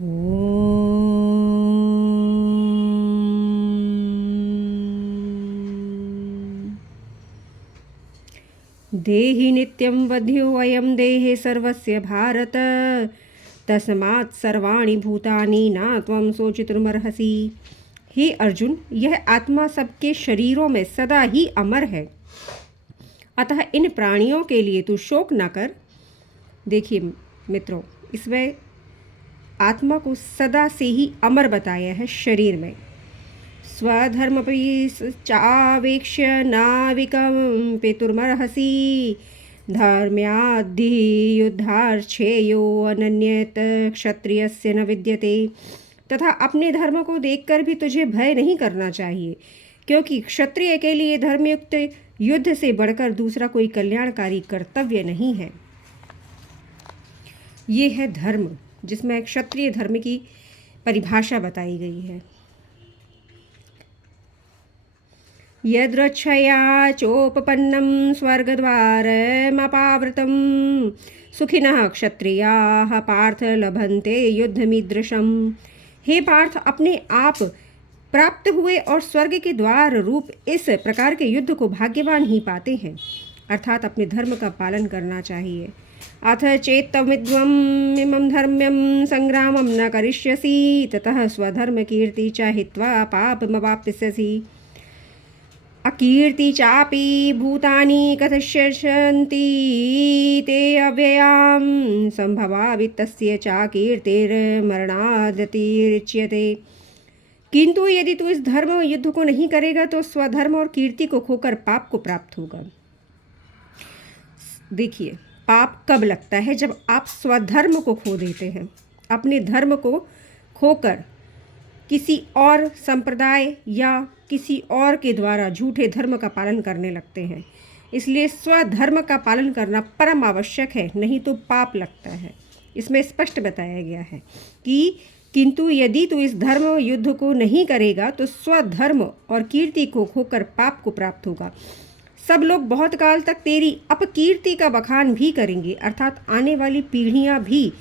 देहि नित्यं वध्यो अयं देहे सर्वस्य भारत तस्मात् सर्वाणि भूतानि न त्वं शोचितुमर्हसि। हे अर्जुन, यह आत्मा सबके शरीरों में सदा ही अमर है, अतः इन प्राणियों के लिए तू शोक न कर। देखिए मित्रों, इसमें आत्मा को सदा से ही अमर बताया है शरीर में। स्वधर्मपि चावेक्ष्य नाविकं पितुर्मर्हसि धर्म्याद्धि युद्धार्च्छेयो अनन्यत क्षत्रियस्य न विद्यते। तथा अपने धर्म को देखकर भी तुझे भय नहीं करना चाहिए, क्योंकि क्षत्रिय के लिए धर्मयुक्त युद्ध से बढ़कर दूसरा कोई कल्याणकारी कर्तव्य नहीं है। ये है धर्म, जिसमें क्षत्रिय धर्म की परिभाषा बताई गई है। यदृच्छया चोपपन्नं स्वर्गद्वारमपावृतं सुखिनः क्षत्रियाः पार्थ लभन्ते युद्धमीदृशम्। हे पार्थ, अपने आप प्राप्त हुए और स्वर्ग के द्वार रूप इस प्रकार के युद्ध को भाग्यवान ही पाते हैं, अर्थात अपने धर्म का पालन करना चाहिए। अथ चेत्तमिद्वम् इमं धर्म्यं संग्रामं न करिष्यसि ततः स्वधर्म कीर्ति च हित्वा पापमवाप्स्यसि। अकीर्ति चापि भूतानि कथयिष्यन्ति ते अव्ययां संभवा वित्तस्य च कीर्तिर्मरणादतिरिच्यते। किंतु यदि तू इस धर्म युद्ध को नहीं करेगा तो स्वधर्म और कीर्ति को खोकर पाप को प्राप्त होगा। देखिए, पाप कब लगता है? जब आप स्वधर्म को खो देते हैं, अपने धर्म को खोकर किसी और संप्रदाय या किसी और के द्वारा झूठे धर्म का पालन करने लगते हैं। इसलिए स्वधर्म का पालन करना परम आवश्यक है, नहीं तो पाप लगता है। इसमें स्पष्ट बताया गया है कि किंतु यदि तू इस धर्म युद्ध को नहीं करेगा तो स्वधर्म और कीर्ति को खोकर पाप को प्राप्त होगा। सब लोग बहुत काल तक तेरी अपकीर्ति का बखान भी करेंगे, अर्थात आने वाली पीढ़ियां भी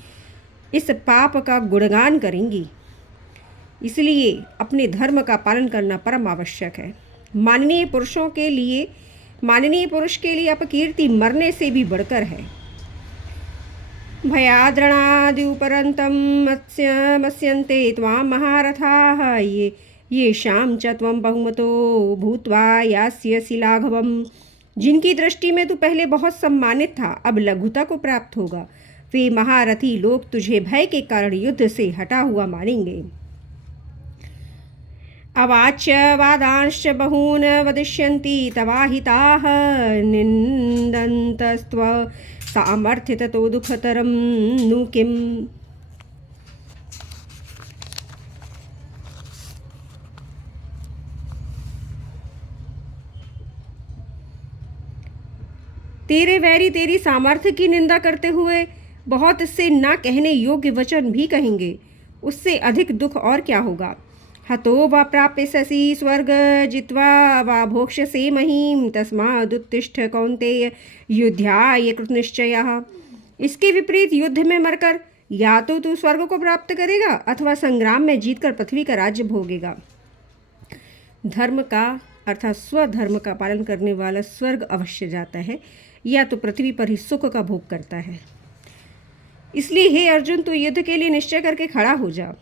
इस पाप का गुणगान करेंगी। इसलिए अपने धर्म का पालन करना परम आवश्यक है। माननीय पुरुष के लिए अपकीर्ति मरने से भी बढ़कर है। भयाद्रणाद्युपरन्तं मत्स्यन्ते त्वां महारथाः येषां च त्वं बहुमतो भूत्वा यास्यसि लाघवम्। जिनकी दृष्टि में तू पहले बहुत सम्मानित था, अब लघुता को प्राप्त होगा। वे महारथी लोग तुझे भय के कारण युद्ध से हटा हुआ मानेंगे। अवाच्य वादांश्च बहून् वदिष्यन्ति तवाहिताः निन्दन्तस्त्व सामर्थ्य ततो दुःखतरं नु किम्। तेरे वैरी तेरी सामर्थ्य की निंदा करते हुए बहुत से ना कहने योग्य वचन भी कहेंगे। उससे अधिक दुख और क्या होगा। हतो वा प्राप्स्यसि स्वर्ग जित्वा वा भोक्ष्यसे महीम् तस्मादुत्तिष्ठ कौन्तेय युद्धाय कृतनिश्चयः। इसके विपरीत युद्ध में मरकर या तो तू स्वर्ग को प्राप्त करेगा अथवा संग्राम में जीतकर पृथ्वी का राज्य भोगेगा। धर्म का अर्थात स्वधर्म का पालन करने वाला स्वर्ग अवश्य जाता है, या तो पृथ्वी पर ही सुख का भोग करता है। इसलिए हे अर्जुन, तू युद्ध के लिए निश्चय करके खड़ा हो जा।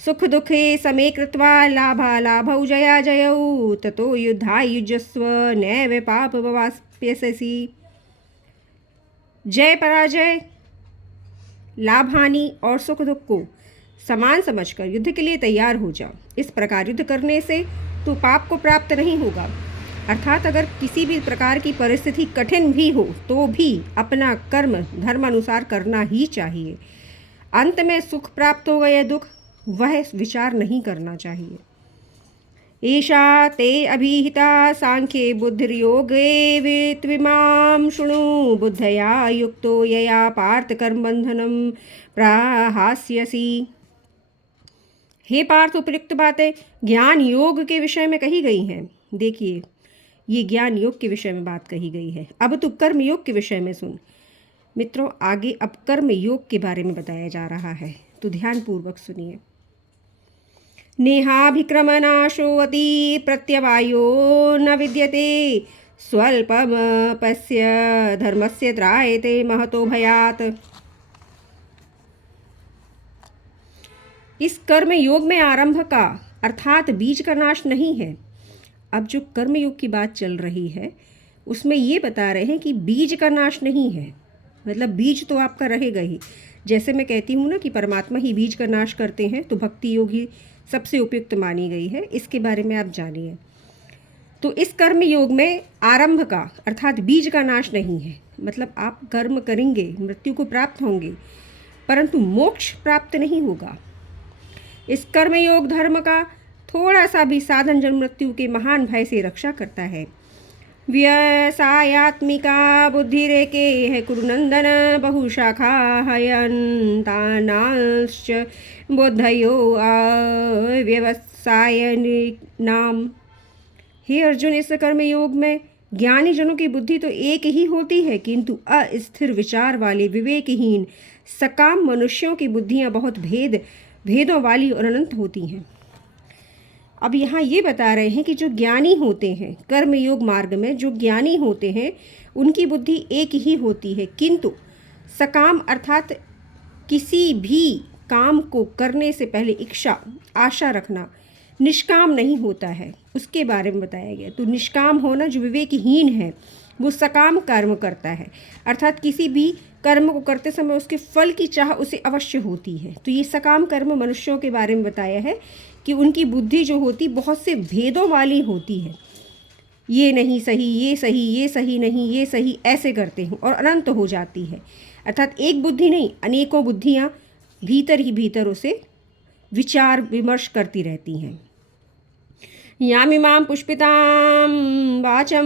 सुख दुखे समे कृत्वा लाभालाभौ जया जयौ ततो युद्धाय युज्यस्व नैव पापमवाप्स्यसि। जय पराजय, लाभ हानि और सुख दुख को समान समझकर युद्ध के लिए तैयार हो जा। इस प्रकार युद्ध करने से तू पाप को प्राप्त नहीं होगा। अर्थात अगर किसी भी प्रकार की परिस्थिति कठिन भी हो तो भी अपना कर्म धर्मानुसार करना ही चाहिए। अंत में सुख प्राप्त होगा या दुख, वह विचार नहीं करना चाहिए। ईशा ते अभिहिता सांख्ये बुद्धिर्योगे वित्विमां शृणु बुद्धया युक्तो यया पार्थ कर्मबंधनं प्रहास्यसि। हे पार्थ, उपयुक्त बातें ज्ञान योग के विषय में कही गई हैं। देखिए, ये ज्ञान योग के विषय में बात कही गई है। अब तू कर्म योग के विषय में सुन। मित्रों, आगे अब कर्म योग के बारे में बताया जा रहा है, तो ध्यानपूर्वक सुनिए। नेहाभिक्रमनाशोऽति प्रत्यवायो न विद्यते स्वल्पमपस्य धर्मस्य त्रायते महतो भयात्। इस कर्म योग में आरंभ का अर्थात बीज का नाश नहीं है। अब जो कर्म योग की बात चल रही है उसमें ये बता रहे हैं कि बीज का नाश नहीं है, मतलब बीज तो आपका रहेगा ही। जैसे मैं कहती हूँ ना कि परमात्मा ही बीज का नाश करते हैं, तो भक्ति योग ही सबसे उपयुक्त मानी गई है। इसके बारे में आप जानिए। तो इस कर्म योग में आरंभ का अर्थात बीज का नाश नहीं है, मतलब आप कर्म करेंगे, मृत्यु को प्राप्त होंगे, परंतु मोक्ष प्राप्त नहीं होगा। इस कर्म योग धर्म का थोड़ा सा भी साधन जन्म मृत्यु के महान भय से रक्षा करता है। व्यवसायात्मिका बुद्धिरेके है कुरुनंदन बहुशाखा हयन्तानाश्च बुद्धयो व्यवसाय नाम। हे अर्जुन, इस कर्म योग में ज्ञानी जनों की बुद्धि तो एक ही होती है, किंतु अस्थिर विचार वाले विवेकहीन सकाम मनुष्यों की बुद्धियां बहुत भेदों वाली और अनंत होती हैं। अब यहाँ ये बता रहे हैं कि जो ज्ञानी होते हैं, कर्म योग मार्ग में जो ज्ञानी होते हैं उनकी बुद्धि एक ही होती है, किंतु सकाम अर्थात किसी भी काम को करने से पहले इच्छा आशा रखना निष्काम नहीं होता है, उसके बारे में बताया गया। तो निष्काम होना, जो विवेकहीन है वो सकाम कर्म करता है, अर्थात किसी भी कर्म को करते समय उसके फल की चाह उसे अवश्य होती है। तो ये सकाम कर्म मनुष्यों के बारे में बताया है कि उनकी बुद्धि जो होती बहुत से भेदों वाली होती है। ये नहीं सही, ये सही, ये सही नहीं, ये सही, ऐसे करते हैं और अनंत हो जाती है। अर्थात एक बुद्धि नहीं, अनेकों बुद्धियाँ भीतर ही भीतर उसे विचार विमर्श करती रहती हैं। यामिमां पुष्पितां वाचं